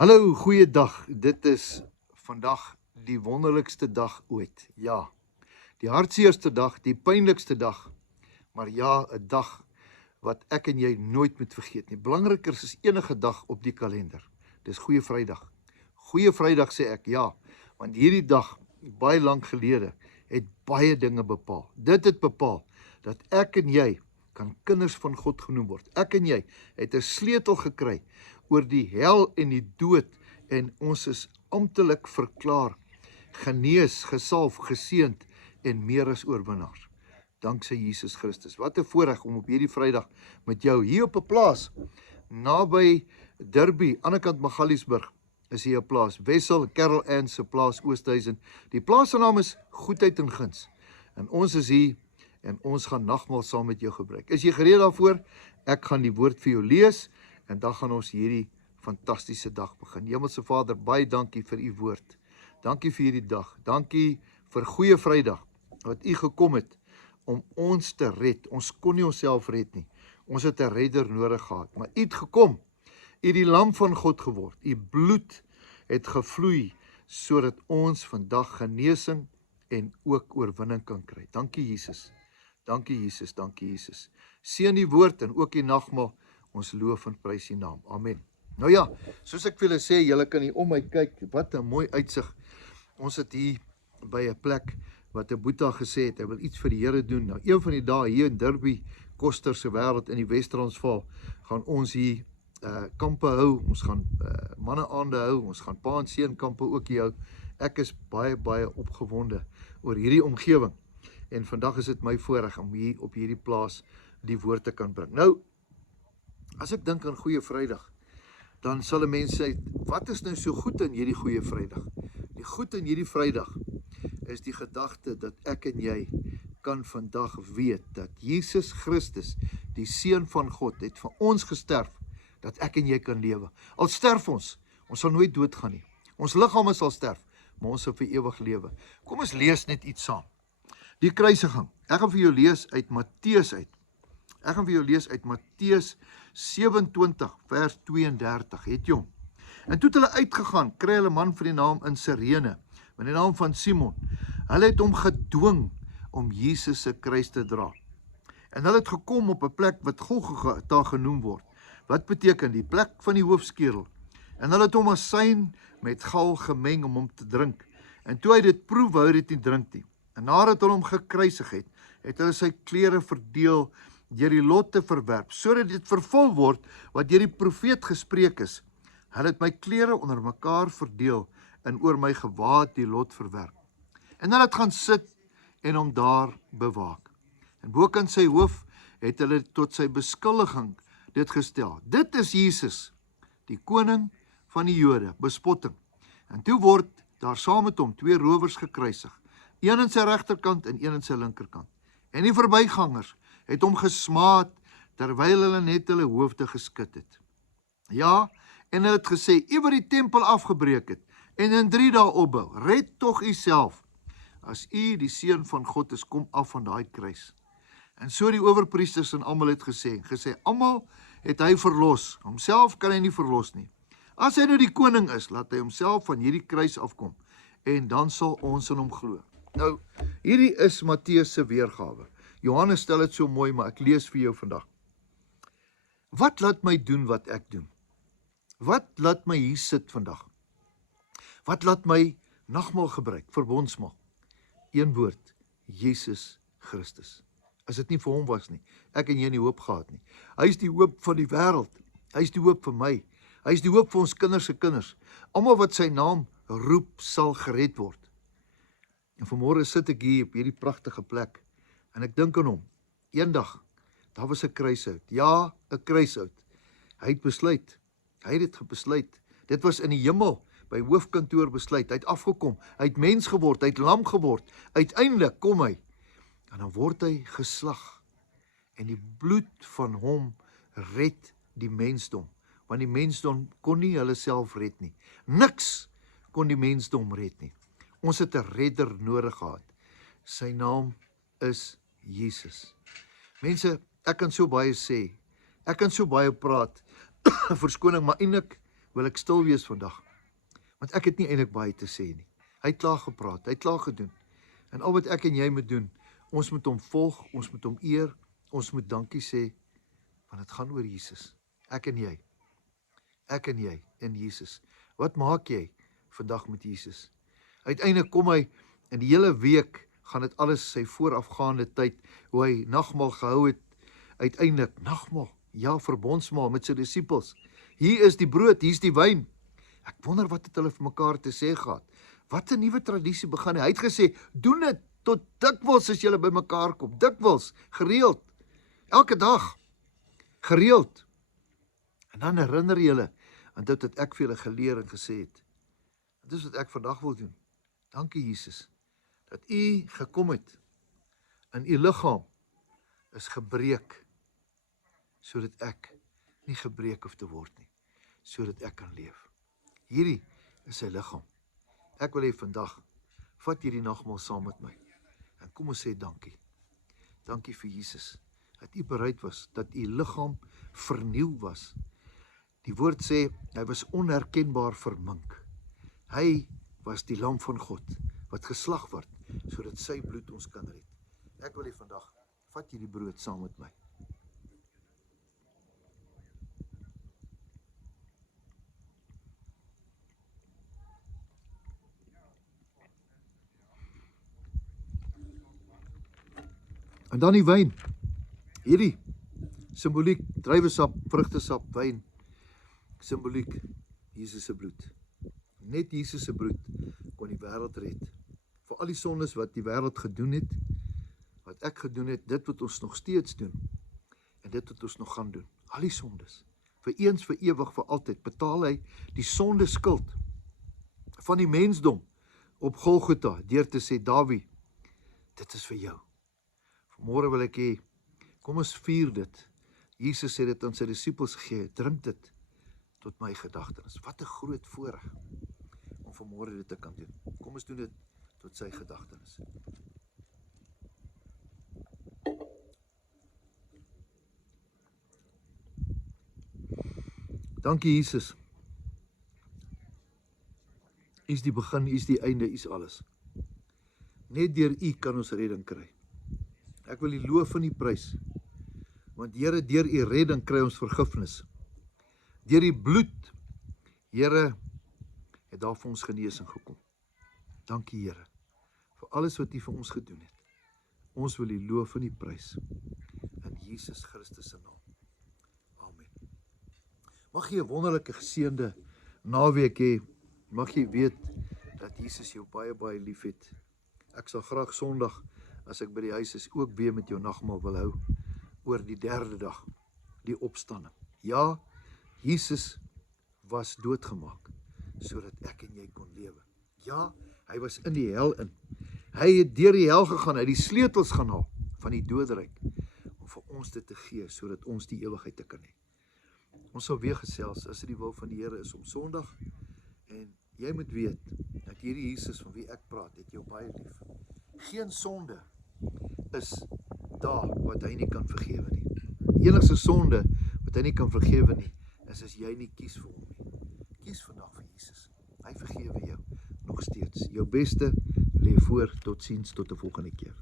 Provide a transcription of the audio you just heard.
Hallo, goeiedag. Dit is vandag die wonderlikste dag ooit. Ja, die hartseerste dag, die pynlikste dag, maar ja, 'n dag wat ek en jy nooit moet vergeet nie. Belangriker is enige dag op die kalender. Dis Goeie Vrydag. Goeie Vrydag sê ek, ja, want hierdie dag, baie lank gelede, het baie dinge bepaal. Dit het bepaal dat ek en jy kan kinders van God genoem word. Ek en jy het 'n sleutel gekry oor die hel en die dood en ons is amptelik verklaar, genees, gesalf, geseënd en meer as oorwinnaars. Danksy Jesus Christus. Wat 'n voorreg om op hierdie Vrydag met jou hier op 'n plaas naby Derby, aanderkant Magaliesburg, is hier 'n plaas, Wessel Carol Ann se plaas Oosthuizen. Die plaas se naam is Goedheid en Guns. En ons is hier en ons gaan nagmaal saam met jou gebruik. Is jy gereed daarvoor? Ek gaan die woord vir jou lees en dan gaan ons hierdie fantastiese dag begin. Hemelse Vader, baie dankie vir u woord. Dankie vir hierdie dag. Dankie vir Goeie Vrydag wat u gekom het om ons te red. Ons kon nie onsself red nie. Ons het 'n redder nodig gehad, maar u het gekom. U het die lam van God geword. U bloed het gevloei sodat ons vandag genesing en ook oorwinning kan kry. Dankie Jesus. Dankie Jesus, dankie Jesus. Seën die woord en ook die nagmaal. Ons loof en prys die naam. Amen. Nou ja, soos ek vir julle sê, julle kan hier om my kyk. Wat 'n mooi uitsig. Ons het hier by 'n plek wat 'n boeta gesê het, hy wil iets vir die Here doen. Nou, een van die dae hier in Derby, Koster se wêreld in die Wes-Transvaal, gaan ons hier kampe hou. Ons gaan manneaande hou. Ons gaan pa en seun kampe ook hier hou. Ek is baie opgewonde oor hierdie omgewing. En vandag is dit my voorreg om hier op hierdie plaas die woord te kan bring. Nou, as ek dink aan Goeie Vrydag, dan sal 'n mens sê, wat is nou so goed in hierdie Goeie Vrydag? Die goed in hierdie Vrydag is die gedagte dat ek en jy kan vandag weet dat Jesus Christus, die Seun van God, het vir ons gesterf, dat ek en jy kan lewe. Al sterf ons sal nooit doodgaan nie. Ons liggame sal sterf, maar ons sal vir ewig lewe. Kom ons lees net iets saam. Die kruisiging. Ek gaan vir jou lees uit Matteus uit. Ek gaan vir jou lees uit Matteus 27 vers 32. Het jy hom? En toe het hulle uitgegaan, kry hulle 'n man van die naam in Sirene, met die naam van Simon. Hulle het hom gedwing om Jesus se kruis te dra. En hulle het gekom op 'n plek wat Golgotha genoem word. Wat beteken die plek van die hoofskedel? En hulle het hom asyn met gal gemeng om hom te drink. En toe hy dit proe, wou hy dit nie drink nie. En nadat hulle hom gekruisig het, het hulle sy klere verdeel deur die lot te verwerp, sodat dit vervul word wat deur die profeet gespreek is. Hulle het my klere onder mekaar verdeel en oor my gewaad die lot verwerp. En hulle het gaan sit en hom daar bewaak. En bokant sy hoof het hulle tot sy beskuldiging dit gestel. Dit is Jesus, die koning van die Jode, bespotting. En toe word daar saam met hom 2 rowers gekruisig, een aan sy regterkant en een aan sy linkerkant. En die verbygangers het hom gesmaad terwyl hulle net hulle hoofde geskit het. Ja, en hulle het gesê, u wat die tempel afgebreek het en in 3 dae opbou, red tog u self. As u die Seun van God is, kom af van daai kruis. En so die owerpriesters en almal het gesê, almal het hy verlos, homself kan hy nie verlos nie. As hy nou die koning is, laat hy homself van hierdie kruis afkom, en dan sal ons in hom glo. Nou, hierdie is Matteus se weergawe. Johannes stel dit so mooi, maar ek lees vir jou vandag. Wat laat my doen wat ek doen? Wat laat my hier sit vandag? Wat laat my nagmaal gebruik, verbondsmaal? Een woord, Jesus Christus. As dit nie vir hom was nie, ek en jy nie hoop gehad nie. Hy is die hoop van die wêreld. Hy is die hoop vir my. Hy is die hoop vir ons kinders se kinders. Almal wat sy naam roep, sal gered word. En vanmôre sit ek hier op hierdie pragtige plek en ek dink aan hom. Eendag, daar was 'n kruishout. Ja, 'n kruishout. Hy het besluit. Hy het dit besluit. Dit was in die hemel, by hoofkantoor besluit. Hy het afgekom. Hy het mens geword. Hy het lam geword. Uiteindelik kom hy. En dan word hy geslag. En die bloed van hom red die mensdom. Want die mensdom kon nie hulle self red nie. Niks kon die mensdom red nie. Ons het 'n redder nodig gehad. Sy naam is Jesus. Mense, ek kan so baie sê. Ek kan so baie praat. Verskoning, maar eintlik wil ek stil wees vandag, want ek het nie eintlik baie te sê nie. Hy het klaar gepraat, hy het klaar gedoen. En al wat ek en jy moet doen, ons moet hom volg, ons moet hom eer, ons moet dankie sê, want het gaan oor Jesus. Ek en jy en Jesus. Wat maak jy vandag met Jesus? Uiteindelik kom hy, in die hele week gaan dit alles sy voorafgaande tyd, hoe hy nagmaal gehou het, uiteindelik nagmaal, ja, verbondsmaal met sy disippels. Hier is die brood, hier is die wyn. Ek wonder wat het hulle vir mekaar te sê gehad. Wat 'n nuwe tradisie begin hy. Hy het gesê, doen dit tot dikwels as julle by mekaar kom. Dikwels, gereeld, elke dag, gereeld. En dan herinner julle aan dit wat ek vir julle geleer en gesê het. Dit is wat ek vandag wil doen. Dankie Jesus, dat u gekom het en u liggaam is gebreek, sodat ek nie gebreek hoef te word nie, sodat ek kan leef. Hierdie is sy liggaam. Ek wil hê vandag, vat hierdie nagmaal saam met my, en kom ons sê dankie. Dankie vir Jesus, dat u bereid was, dat u liggaam vernieuw was. Die woord sê, hy was onherkenbaar vermink. Hy was die lam van God, wat geslag word, sodat sy bloed ons kan red. Ek wil hê vandag, vat hierdie brood saam met my. En dan die wyn. Hierdie simboliek, druiwesap, vrugtesap, wyn. Simboliek, Jesus se bloed. Net Jesus se bloed kon die wêreld red. Vir al die sondes wat die wêreld gedoen het, wat ek gedoen het, dit wat ons nog steeds doen, en dit wat ons nog gaan doen. Al die sondes. Vir eens, vir ewig, vir altyd, betaal hy die sonde skuld van die mensdom op Golgotha, deur te sê, Dawie, dit is vir jou. Vanmôre wil ek hê, kom ons vier dit. Jesus sê dit aan sy disippels gegee, drink dit tot my gedagtenis. Wat 'n groot voorreg om vanmôre dit te kan doen. Kom ons doen dit tot sy gedagtenis. Dankie Jesus. U is die begin, u is die einde, u is alles. Net deur u kan ons redding kry. Ek wil u loof en u prys, want Here, deur u redding kry ons vergifnis. Deur die bloed, Here, het daar vir ons genesing gekom. Dankie Here, vir alles wat u vir ons gedoen het. Ons wil u loof en u prys, in Jesus Christus se naam. Amen. Mag jy 'n wonderlike geseënde naweek hê. Mag jy weet, dat Jesus jou baie, baie lief het. Ek sal graag Sondag, as ek by die huis is, ook weer met jou nagmaal wil hou, oor die derde dag, die opstanding. Ja, Jesus was doodgemaak, sodat ek en jy kon lewe. Ja, hy was in die hel in. Hy het deur die hel gegaan, hy het die sleutels gaan haal van die doodryk, om vir ons dit te gee, sodat ons die ewigheid te kan hê. Ons sal weer gesels, as dit die wil van die Here is, om Sondag, en jy moet weet, dat hierdie Jesus van wie ek praat, het jou baie lief. Geen sonde is daar wat hy nie kan vergewe nie. Die enigste sonde wat hy nie kan vergewe nie, is as jy nie kies vir hom nie. Kies vandag vir Jesus. Hy vergewe jou nog steeds. Jou beste lê voor. Totsiens, tot 'n volgende keer.